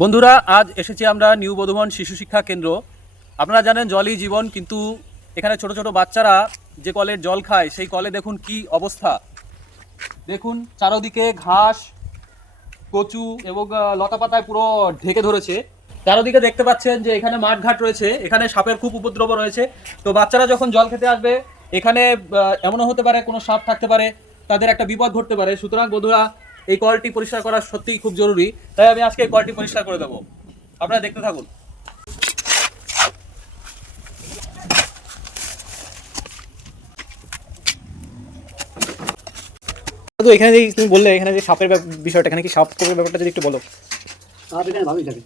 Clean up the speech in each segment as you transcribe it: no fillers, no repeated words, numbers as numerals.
বন্ধুরা, আজ এসেছি আমরা নিউ বর্ধমান শিশু শিক্ষা কেন্দ্র। আপনারা জানেন জলই জীবন, কিন্তু এখানে ছোট ছোট বাচ্চারা যে কলের জল খায় সেই কলে দেখুন কি অবস্থা। দেখুন চারদিকে ঘাস, কচু এবং লতাপাতায় পুরো ঢেকে ধরেছে। চারদিকে দেখতে পাচ্ছেন যে এখানে মাঠঘাট রয়েছে, এখানে সাপের খুব উপদ্রব রয়েছে। তো বাচ্চারা যখন জল খেতে আসবে এখানে এমনও হতে পারে কোনো সাপ থাকতে পারে, তাদের একটা বিপদ ঘটতে পারে। সুতরাং বন্ধুরা, এই কলটি পরিষ্কার করা সত্যিই খুব জরুরি, তাই আমি আজকে এই কলটি পরিষ্কার করে দেবো। আপনারা দেখতে থাকুন। তো এখানে যে তুমি বললে এখানে যে সাপের বিষয়টা, এখানে কি সাপ কোপের ব্যাপারটা যদি একটু বলো। সাপ এখানে ভালোই থাকে।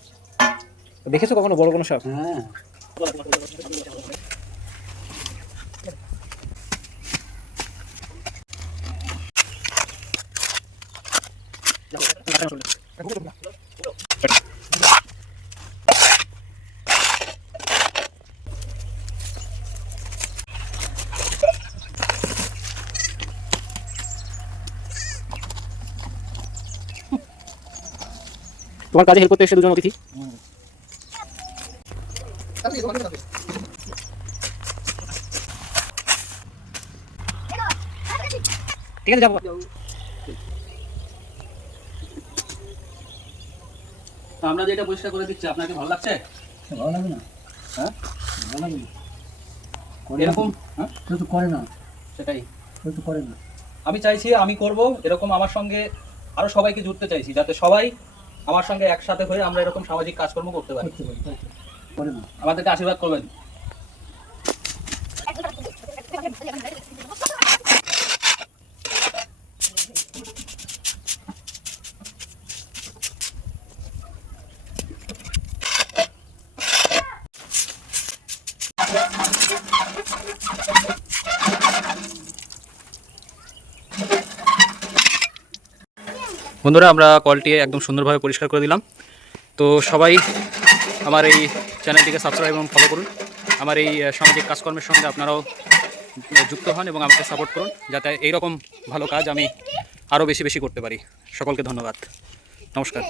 দেখেছো কখনো বড় কোনো সাপ? হ্যাঁ, তোমার কাজে হেল্প করতে এসে দুজন অতিথি। ঠিক আছে, যাবো। আমরা যেটা পরিষ্কার করে দিচ্ছি আপনাকে ভালো লাগছে? ভালো লাগে না। হ্যাঁ, ভালো লাগে না। এরকম হ্যাঁ কেউ তো করে না, সেটাই কেউ তো করে না। আমি চাইছি, আমি করব এরকম। আমার সঙ্গে আরো সবাইকে জুড়তে চাইছি, যাতে সবাই আমার সঙ্গে একসাথে হয়ে আমরা এরকম সামাজিক কাজকর্ম করতে পারি। করতে পারে, তাই তো। করে না। আমাদেরকে আশীর্বাদ করবেন। বন্ধুরা, আমরা কলটি একদম সুন্দরভাবে পরিষ্কার করে দিলাম। তো সবাই আমার এই চ্যানেলটিকে সাবস্ক্রাইব এবং ফলো করুন। আমার এই সামাজিক কাজকর্মের সঙ্গে আপনারাও যুক্ত হন এবং আমাকে সাপোর্ট করুন, যাতে এইরকম ভালো কাজ আমি আরও বেশি বেশি করতে পারি। সকলকে ধন্যবাদ, নমস্কার।